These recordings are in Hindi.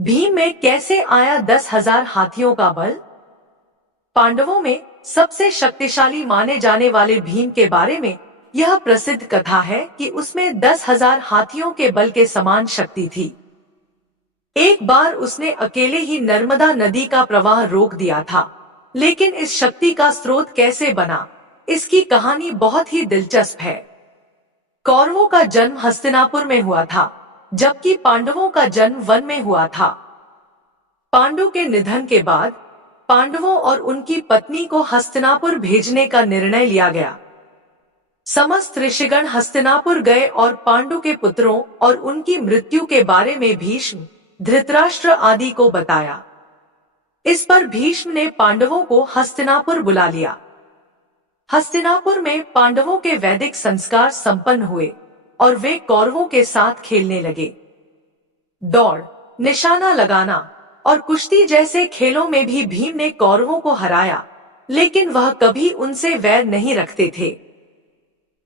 भीम में कैसे आया 10,000 हाथियों का बल? पांडवों में सबसे शक्तिशाली माने जाने वाले भीम के बारे में यह प्रसिद्ध कथा है कि उसमें 10,000 हाथियों के बल के समान शक्ति थी। एक बार उसने अकेले ही नर्मदा नदी का प्रवाह रोक दिया था, लेकिन इस शक्ति का स्रोत कैसे बना, इसकी कहानी बहुत ही दिलचस्प है। कौरवों का जन्म हस्तिनापुर में हुआ था, जबकि पांडवों का जन्म वन में हुआ था। पांडु के निधन के बाद पांडवों और उनकी पत्नी को हस्तिनापुर भेजने का निर्णय लिया गया। समस्त ऋषिगण हस्तिनापुर गए और पांडु के पुत्रों और उनकी मृत्यु के बारे में भीष्म, धृतराष्ट्र आदि को बताया। इस पर भीष्म ने पांडवों को हस्तिनापुर बुला लिया। हस्तिनापुर में पांडवों के वैदिक संस्कार संपन्न हुए और वे कौरवों के साथ खेलने लगे। दौड़, निशाना लगाना और कुश्ती जैसे खेलों में भी भीम ने कौरवों को हराया, लेकिन वह कभी उनसे वैर नहीं रखते थे।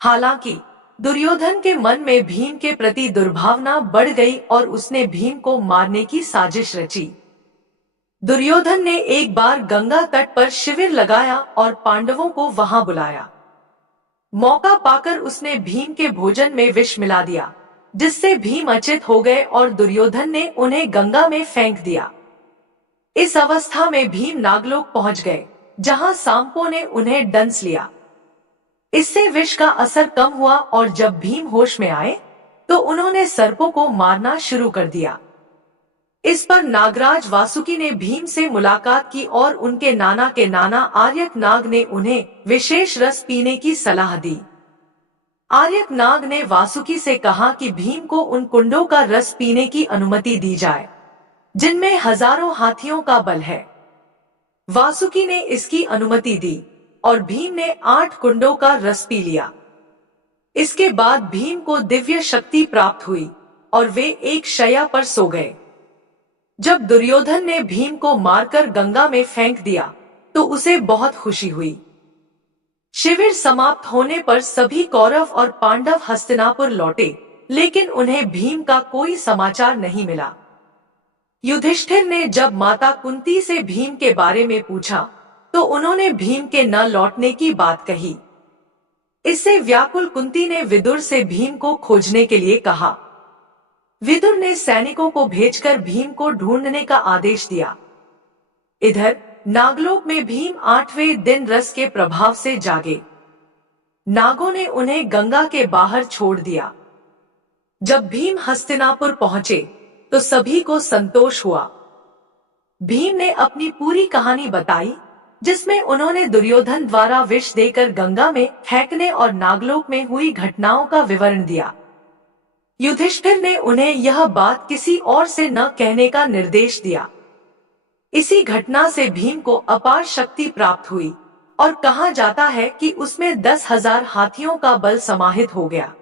हालांकि दुर्योधन के मन में भीम के प्रति दुर्भावना बढ़ गई और उसने भीम को मारने की साजिश रची। दुर्योधन ने एक बार गंगा तट पर शिविर लगाया और पांडवों को वहां बुलाया। मौका पाकर उसने भीम के भोजन में विष मिला दिया, जिससे भीम अचेत हो गए और दुर्योधन ने उन्हें गंगा में फेंक दिया। इस अवस्था में भीम नागलोक पहुंच गए, जहां सांपों ने उन्हें डंस लिया। इससे विष का असर कम हुआ और जब भीम होश में आए, तो उन्होंने सर्पों को मारना शुरू कर दिया। इस पर नागराज वासुकी ने भीम से मुलाकात की और उनके नाना के नाना आर्यक नाग ने उन्हें विशेष रस पीने की सलाह दी। आर्यक नाग ने वासुकी से कहा कि भीम को उन कुंडों का रस पीने की अनुमति दी जाए, जिनमें हजारों हाथियों का बल है। वासुकी ने इसकी अनुमति दी और भीम ने 8 कुंडों का रस पी लिया। इसके बाद भीम को दिव्य शक्ति प्राप्त हुई और वे एक शैया पर सो गए। जब दुर्योधन ने भीम को मारकर गंगा में फेंक दिया, तो उसे बहुत खुशी हुई। शिविर समाप्त होने पर सभी कौरव और पांडव हस्तिनापुर लौटे, लेकिन उन्हें भीम का कोई समाचार नहीं मिला। युधिष्ठिर ने जब माता कुंती से भीम के बारे में पूछा, तो उन्होंने भीम के न लौटने की बात कही। इससे व्याकुल कुंती ने विदुर से भीम को खोजने के लिए कहा। विदुर ने सैनिकों को भेजकर भीम को ढूंढने का आदेश दिया। इधर नागलोक में भीम 8वें दिन रस के प्रभाव से जागे। नागों ने उन्हें गंगा के बाहर छोड़ दिया। जब भीम हस्तिनापुर पहुंचे, तो सभी को संतोष हुआ। भीम ने अपनी पूरी कहानी बताई, जिसमें उन्होंने दुर्योधन द्वारा विष देकर गंगा में फेंकने और नागलोक में हुई घटनाओं का विवरण दिया। युधिष्ठिर ने उन्हें यह बात किसी और से न कहने का निर्देश दिया। इसी घटना से भीम को अपार शक्ति प्राप्त हुई और कहा जाता है कि उसमें 10,000 हाथियों का बल समाहित हो गया।